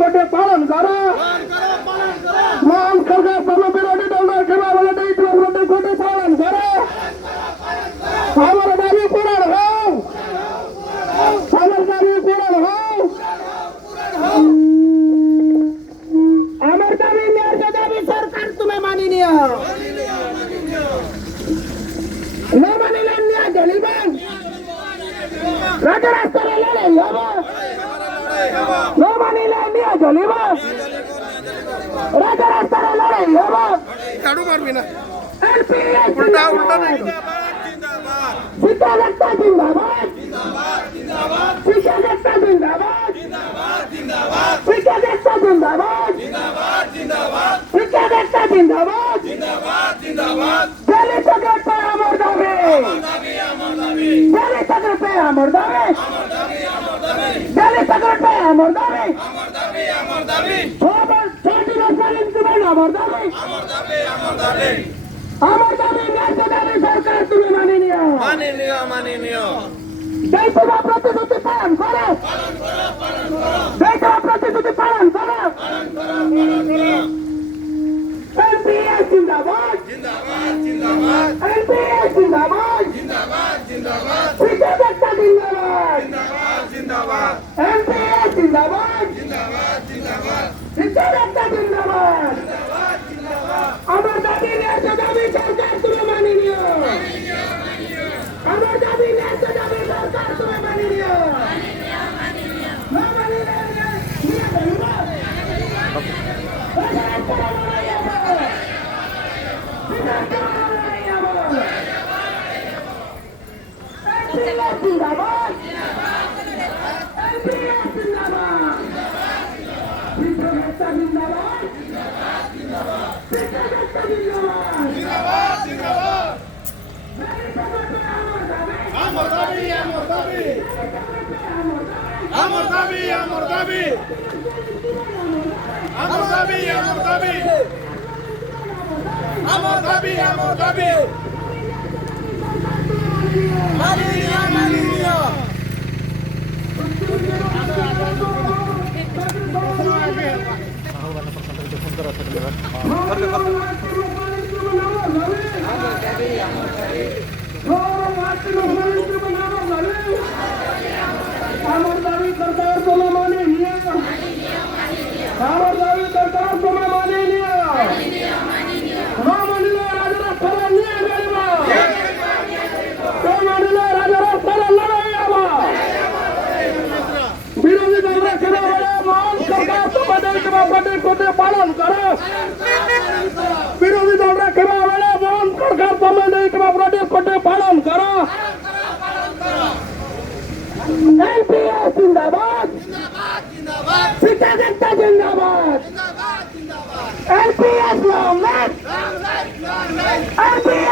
कोटे पालन करो मान सरकार सब विरोधी दल कोटे पालन करो हमारा दाबी पूर्ण हो हमारा दाबी पूर्ण हो हमारा दाबी न्याय दाबी सरकार तुम्हें मानी नहीं न मानिले न्याय जलिबान राजा रास्ता लड़े न मानिले न्याय जलिबान राजा रास्ता लड़े झाड़ू मारबी ना एलपीएस उल्टा उल्टा नहीं सीता लगता जिंदाबाद सीता लगता जिंदाबाद सीता लगता जिंदाबाद सीता लगता जिंदाबाद दलित के पे अमर दावे दलित के पे अमर दावे दलित के पे अमर दावे छोटी नस्ल तुम्हें अमर दावे अमर दावे न्याय दावे सरकार तुम्हें मानी नहीं जैसे प्रतिश्रुति पालन करो जैसे प्रतिश्रुति पालन करो एलपीएस जिंदाबाद एलपीएस जिंदाबाद पीछे देखता जिंदाबाद एलपीएस जिंदाबाद पीछे देखता जिंदाबाद अमर दाबी न्याय दाबी सरकार तुम्हें मानी नहीं अमर दाबी न्याय दाबी सरकार तुम्हें मानी नहीं जिंदाबाद कोटे पालन करो विरोधी दल मोहन सरकार कोटे पालन करो एलपीएस जिंदाबाद सीता जनता जिंदाबाद एलपीएस लॉन्ग लाइफ एलपीएस